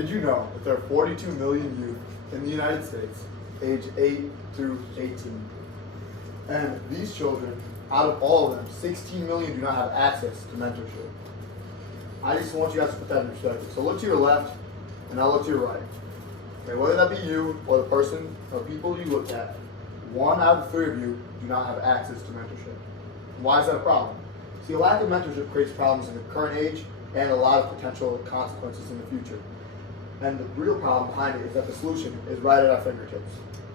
Did you know that there are 42 million youth in the United States, age 8 through 18? And these children, out of all of them, 16 million do not have access to mentorship. I just want you guys to put that in perspective. So look to your left, and I'll look to your right. Okay, whether that be you or the person or people you look at, 1 out of 3 of you do not have access to mentorship. Why is that a problem? See, a lack of mentorship creates problems in the current age and a lot of potential consequences in the future. And the real problem behind it is that the solution is right at our fingertips.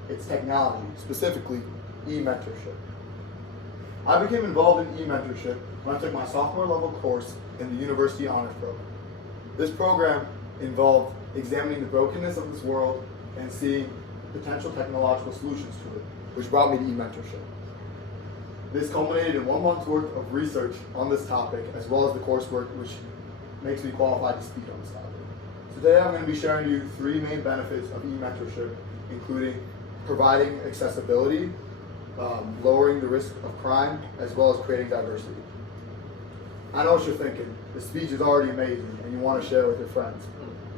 It's technology, specifically e-mentorship. I became involved in e-mentorship when I took my sophomore level course in the University Honors Program. This program involved examining the brokenness of this world and seeing potential technological solutions to it, which brought me to e-mentorship. This culminated in 1 month's worth of research on this topic, as well as the coursework, which makes me qualified to speak on this topic. Today I'm going to be sharing you 3 main benefits of e-mentorship, including providing accessibility, lowering the risk of crime, as well as creating diversity. I know what you're thinking. The speech is already amazing and you want to share it with your friends.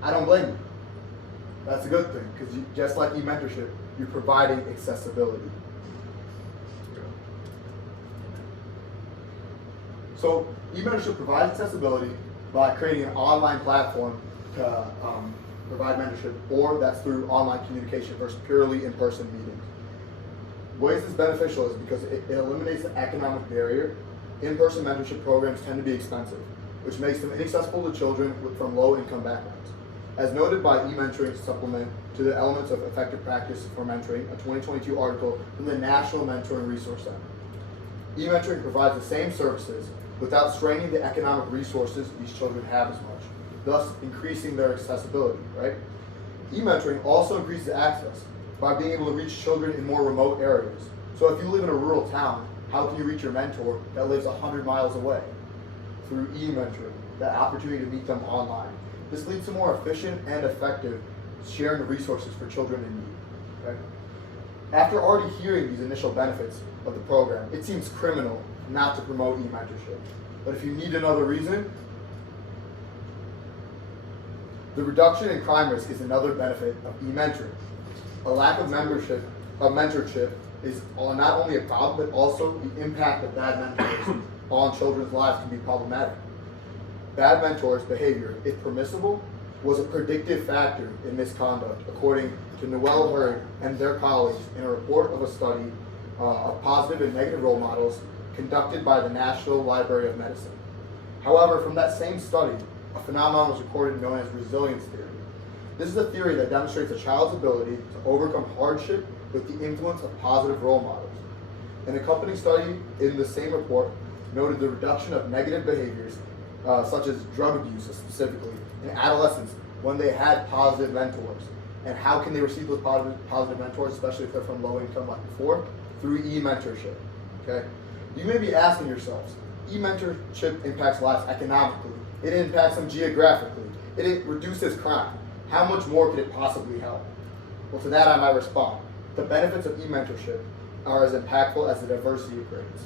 I don't blame you. That's a good thing, because just like e-mentorship, you're providing accessibility. So e-mentorship provides accessibility by creating an online platform to provide mentorship, or that's through online communication versus purely in-person meetings. Ways it's beneficial is because it eliminates the economic barrier. In-person mentorship programs tend to be expensive, which makes them inaccessible to children from low-income backgrounds. As noted by eMentoring Supplement to the Elements of Effective Practice for Mentoring, a 2022 article from the National Mentoring Resource Center. eMentoring provides the same services without straining the economic resources these children have as much, thus increasing their accessibility, right? eMentoring also increases access by being able to reach children in more remote areas. So if you live in a rural town, how can you reach your mentor that lives 100 miles away? Through eMentoring, that opportunity to meet them online. This leads to more efficient and effective sharing of resources for children in need. Okay? After already hearing these initial benefits of the program, it seems criminal not to promote e-mentorship. But if you need another reason, the reduction in crime risk is another benefit of e-mentoring. A lack of mentorship is not only a problem, but also the impact of bad mentors on children's lives can be problematic. Bad mentors' behavior, if permissible, was a predictive factor in misconduct, according to Noel Hurd and their colleagues in a report of a study of positive and negative role models conducted by the National Library of Medicine. However, from that same study, a phenomenon was recorded known as resilience theory. This is a theory that demonstrates a child's ability to overcome hardship with the influence of positive role models. An accompanying study in the same report noted the reduction of negative behaviors, such as drug abuse specifically, in adolescents when they had positive mentors. And how can they receive those positive mentors, especially if they're from low income like before? Through e-mentorship. Okay? You may be asking yourselves, e-mentorship impacts lives economically, it impacts them geographically, it reduces crime. How much more could it possibly help? Well, to that I might respond. The benefits of e-mentorship are as impactful as the diversity it creates.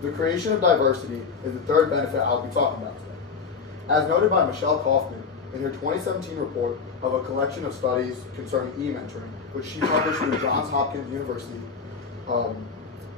The creation of diversity is the third benefit I'll be talking about today. As noted by Michelle Kaufman in her 2017 report of a collection of studies concerning e-mentoring, which she published through Johns Hopkins University,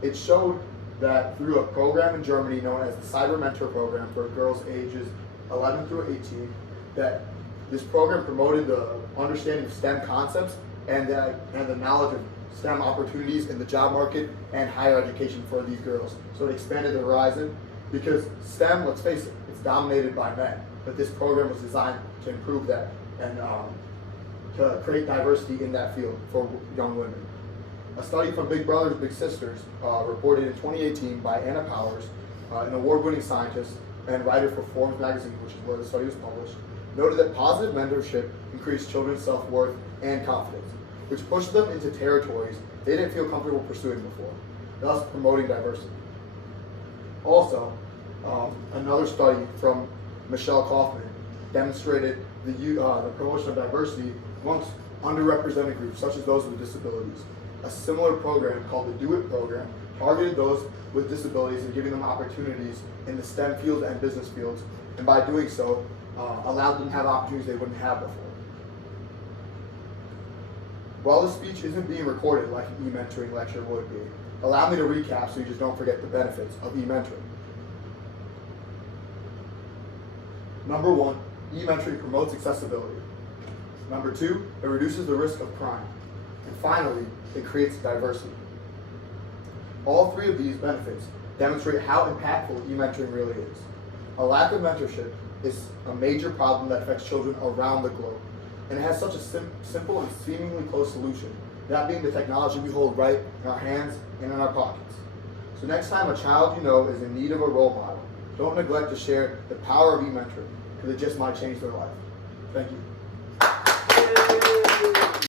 it showed that through a program in Germany known as the Cyber Mentor Program for girls ages 11 through 18, that this program promoted the understanding of STEM concepts and the knowledge of STEM opportunities in the job market and higher education for these girls. So it expanded the horizon, because STEM, let's face it, it's dominated by men. But this program was designed to improve that and to create diversity in that field for young women. A study from Big Brothers Big Sisters, reported in 2018 by Anna Powers, an award-winning scientist and writer for Forbes magazine, which is where the study was published, noted that positive mentorship increased children's self-worth and confidence, which pushed them into territories they didn't feel comfortable pursuing before, thus promoting diversity. Also, another study from Michelle Kaufman demonstrated the promotion of diversity amongst underrepresented groups, such as those with disabilities. A similar program called the Do It program targeted those with disabilities and giving them opportunities in the STEM fields and business fields, and by doing so, allowed them to have opportunities they wouldn't have before. While this speech isn't being recorded like an e-mentoring lecture would be, allow me to recap so you just don't forget the benefits of e-mentoring. Number one, e-mentoring promotes accessibility. Number two, it reduces the risk of crime. And finally, it creates diversity. All three of these benefits demonstrate how impactful e-mentoring really is. A lack of mentorship is a major problem that affects children around the globe. And it has such a simple and seemingly close solution, that being the technology we hold right in our hands and in our pockets. So next time a child you know is in need of a role model, don't neglect to share the power of e-mentoring, because it just might change their life. Thank you.